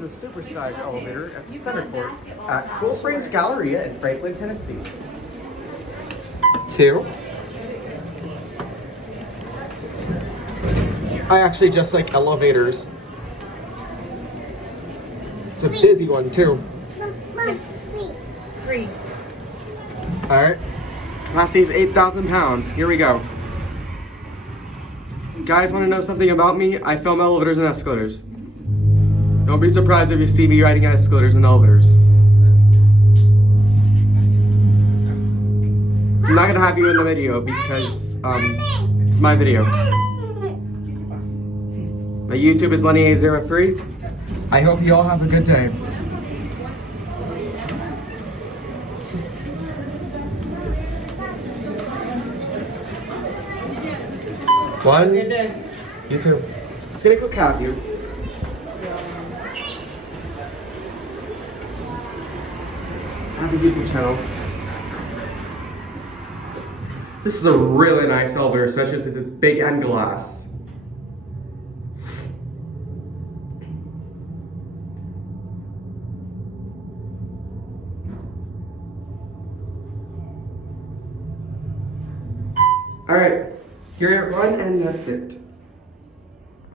the supersized elevator at the center court at CoolSprings Galleria in Franklin, Tennessee. 2. I actually just like elevators. It's a busy one too. Yes. 3. All right. Passing 8,000 pounds. Here we go. Guys, want to know something about me? I film elevators and escalators. Don't be surprised if you see me riding escalators and elevators. I'm not gonna have you in the video because it's my video. My YouTube is Lenny803. I hope you all have a good day. One. You too. Let's get a quick cap you. I have a YouTube channel. This is a really nice elevator, especially since it's big and glass. All right, here everyone, and that's it.